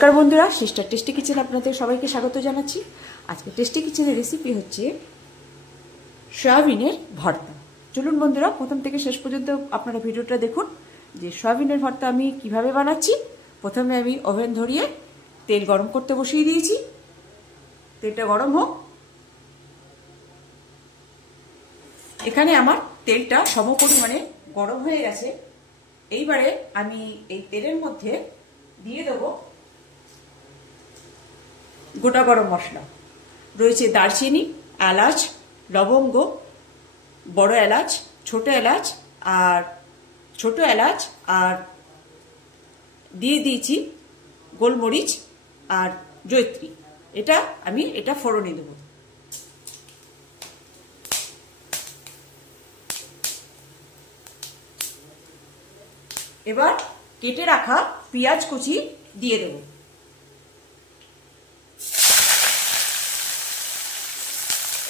নমস্কার বন্ধুরা, sister tasty kitchen আপনাদের সবাইকে স্বাগত জানাচ্ছি। আজকে টেস্টি কিচেনের রেসিপি হচ্ছে সয়াবিনের ভর্তা। চলুন বন্ধুরা, প্রথম থেকে শেষ পর্যন্ত আপনারা ভিডিওটা দেখুন যে সয়াবিনের ভর্তা আমি কিভাবে বানাচ্ছি। প্রথমে আমি ওভেন ধরিয়ে তেল গরম করতে বসিয়ে দিয়েছি। তেলটা গরম হোক। এখানে আমার তেলটা সম পরিমাণে গরম হয়ে গেছে। এইবারে আমি এই তেলের মধ্যে দিয়ে দেবো গোটা গরম মশলা। রয়েছে দারচিনি, এলাচ, লবঙ্গ, বড় এলাচ, ছোট এলাচ আর দিয়ে দিয়েছি গোলমরিচ আর জয়িত্রী। এটা ফোড়নে দেবো। এবার কেটে রাখা পেঁয়াজ কুচি দিয়ে দেব।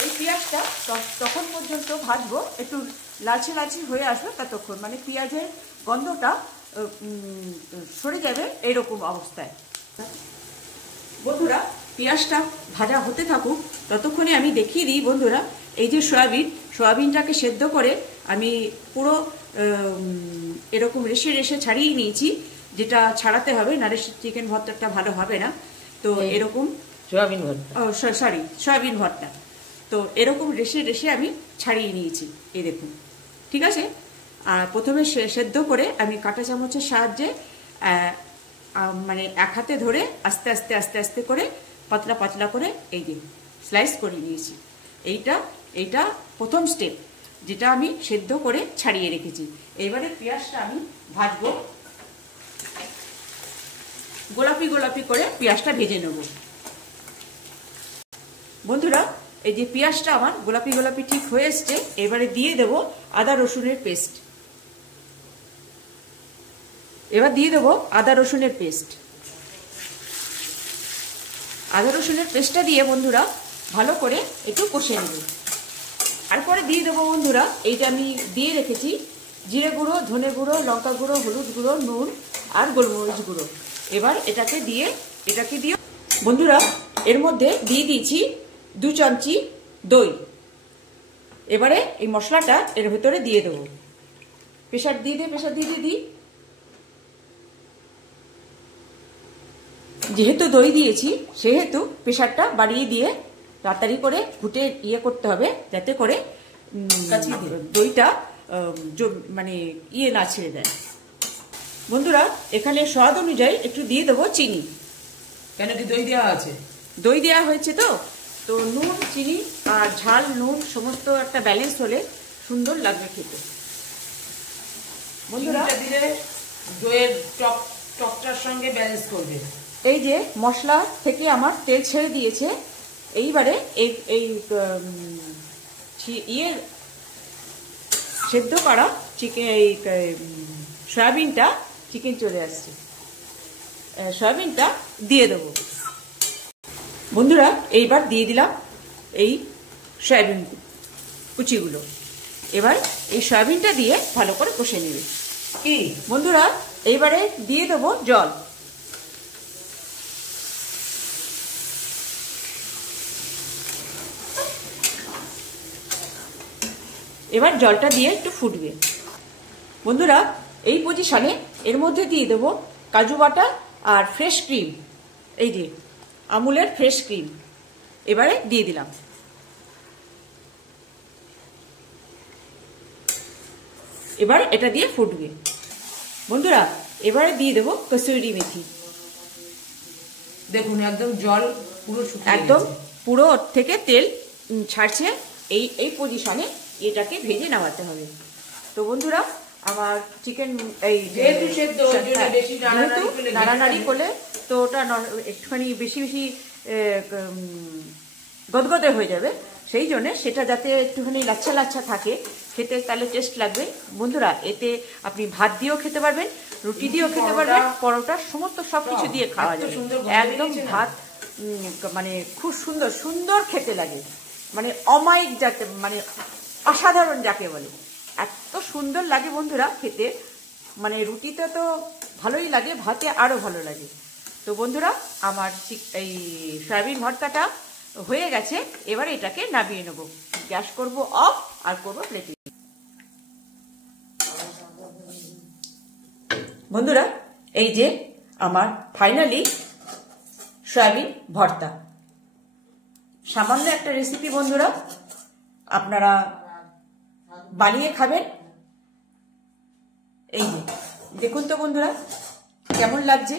এই পেঁয়াজটা তখন পর্যন্ত ভাজবো, একটু লালচে লালচে হয়ে আসবে ততক্ষণ, মানে পেঁয়াজের গন্ধটা সরে যাবে এইরকম অবস্থায়। বন্ধুরা, পেঁয়াজটা ভাজা হতে থাকুক, ততক্ষণে আমি দেখিয়ে দিই বন্ধুরা, এই যে সয়াবিনটাকে সেদ্ধ করে আমি পুরো এরকম রেশে রেশে ছাড়িয়ে নিয়েছি। যেটা ছাড়াতে হবে, নাহলে চিকেন ভর্তাটা ভালো হবে না। তো এরকম সয়াবিন ভর্তা তো এরকম রেশে রেশে আমি ছাড়িয়ে নিয়েছি, এই দেখুন। ঠিক আছে। আর প্রথমে সেদ্ধ করে আমি কাঁটা চামচের সাহায্যে মানে এক হাতে ধরে আস্তে আস্তে আস্তে আস্তে করে পাতলা পাতলা করে এই যে স্লাইস করে নিয়েছি। এইটা প্রথম স্টেপ, যেটা আমি সেদ্ধ করে ছাড়িয়ে রেখেছি। এইবারে পেঁয়াজটা আমি ভাজবো, গোলাপি গোলাপি করে পেঁয়াজটা ভেজে নেব। বন্ধুরা, এই যে পেঁয়াজটা আমার গোলাপি গোলাপি ঠিক হয়ে এসছে, এবারে দিয়ে দেব আদা রসুনের পেস্ট। এবার দিয়ে দেবো আদা রসুনের পেস্ট। আদা রসুনের পেস্টটা দিয়ে বন্ধুরা ভালো করে একটু কষে নেব। তারপরে দিয়ে দেবো বন্ধুরা, এই যে আমি দিয়ে রেখেছি জিরে গুঁড়ো, ধনে গুঁড়ো, লঙ্কা গুঁড়ো, হলুদ গুঁড়ো, নুন আর গোলমরিচ গুঁড়ো। এবার এটাকে দিয়ে বন্ধুরা এর মধ্যে দিয়ে দিয়েছি 2 চামচি দই। এবারে এই মশলাটা এর ভেতরে দিয়ে দেবো। প্রেসার দিয়ে দিই। যেহেতু দই দিয়েছি সেহেতু প্রেসারটা বাড়িয়ে দিয়ে তাড়াতাড়ি করে ঘুটে করতে হবে, যাতে করে দইটা মানে না ছেড়ে দেয়। বন্ধুরা, এখানে স্বাদ অনুযায়ী একটু দিয়ে দেবো চিনি। কেন কি দই দেওয়া আছে? দই দেওয়া হয়েছে তো নুন, চিনি আর ঝাল, নুন সমস্ত একটা ব্যালেন্স হলে সুন্দর লাগবে খেতে। বন্ধুরা, দিলে দইয়ের টকটার সঙ্গে ব্যালেন্স করবে। এই যে মশলা থেকে আমার তেল ছেড়ে দিয়েছে। এইবারে এই সেদ্ধ করা সয়াবিনটা চলে আসছে। সয়াবিনটা দিয়ে দেবো। বন্ধুরা, এইবার দিয়ে দিলাম এই সয়াবিন কুচিগুলো। এবার এই সয়াবিনটা দিয়ে ভালো করে কষে নেবে। কি বন্ধুরা, এইবারে দিয়ে দেবো জল। এবার জলটা দিয়ে একটু ফুটবে। বন্ধুরা, এই পজিশনে এর মধ্যে দিয়ে দেবো কাজু বাটা আর ফ্রেশ ক্রিম। এই যে আমুলের ফ্রেশ ক্রিম এবারে দিয়ে দিলাম। এবার এটা দিয়ে ফুটবে। বন্ধুরা, এবারে দিয়ে দেবো কসুরি মেথি। দেখুন একদম জল পুরো একদম পুরো থেকে তেল ছাড়ছে। এই পজিশনে এটাকে ভেজে নামাতে হবে। তো বন্ধুরা, আমার চিকেন নাড়ানাড়ি করলে তো ওটা একটুখানি বেশি বেশি গদগদে হয়ে যাবে। সেই জন্য সেটা যাতে একটুখানি লাচ্ছা লাচ্ছা থাকে খেতে, তাহলে টেস্ট লাগবে। বন্ধুরা, এতে আপনি ভাত দিয়েও খেতে পারবেন, রুটি দিয়েও খেতে পারবেন, পরোটা সমস্ত সবকিছু দিয়ে খাওয়া যাবে। একদম ভাত মানে খুব সুন্দর সুন্দর খেতে লাগে, মানে অমায়িক যাতে, মানে অসাধারণ যাকে বলে, এত সুন্দর লাগে বন্ধুরা খেতে। মানে রুটিতে তো ভালোই লাগে, ভাতে আরো ভালো লাগে। তো বন্ধুরা, আমার এই সয়াবিন ভর্তাটা হয়ে গেছে। এবার এটাকে নামিয়ে নেব। গ্যাস করব অফ আর করব প্লেটিং। বন্ধুরা, এই যে আমার ফাইনালি সয়াবিন ভর্তা। সামান্য একটা রেসিপি বন্ধুরা, আপনারা বানিয়ে খাবেন। এই যে দেখুন তো বন্ধুরা, কেমন লাগছে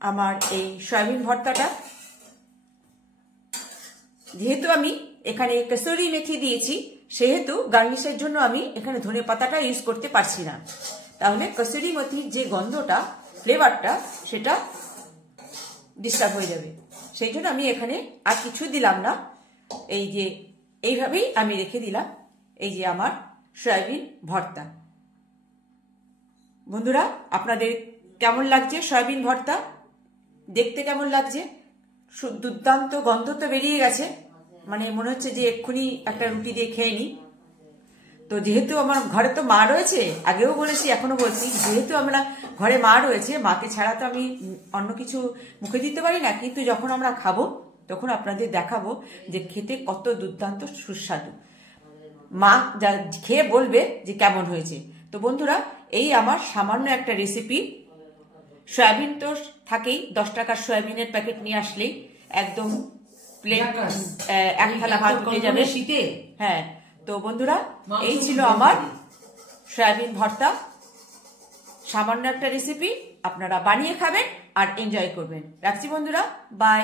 আমার এই সয়াবিন ভর্তাটা। যেহেতু আমি এখানে কসুরি মেথি দিয়েছি, সেহেতু গার্নিশের জন্য আমি এখানে ধনে পাতাটা ইউজ করতে পারছি না। তাহলে কসুরি মেথির যে গন্ধটা, ফ্লেভারটা, সেটা ডিস্টার্ব হয়ে যাবে। সেই জন্য আমি এখানে আর কিছু দিলাম না। এই যে এইভাবেই আমি রেখে দিলাম এই যে আমার সয়াবিন ভর্তা। বন্ধুরা, আপনাদের কেমন লাগছে সয়াবিন ভর্তা? দেখতে কেমন লাগছে? দুর্দান্ত গন্ধ তো বেরিয়ে গেছে, মানে মনে হচ্ছে যে এক্ষুনি একটা রুটি দিয়ে খেয়ে নিই। তো যেহেতু আমার ঘরে তো মা রয়েছে, আগেও বলেছি এখনো বলছি, যেহেতু আমরা ঘরে মা রয়েছে, মাকে ছাড়া তো আমি অন্য কিছু মুখে দিতে পারি না। কিন্তু যখন আমরা খাবো তখন আপনাদের দেখাবো যে খেতে কত দুর্দান্ত সুস্বাদু। মা যা খেয়ে বলবে যে কেমন হয়েছে। তো বন্ধুরা, এই আমার সামান্য একটা রেসিপি। সয়াবিন তো থাকেই, 10 টাকার সয়াবিনের প্যাকেট নিয়ে আসলেই একদম প্লেট এক থালা ভাত উঠে যাবে শীতে। হ্যাঁ, তো বন্ধুরা, এই ছিল আমার সয়াবিন ভর্তা। সামান্য একটা রেসিপি, আপনারা বানিয়ে খাবেন আর এনজয় করবেন। রাখছি বন্ধুরা, বাই।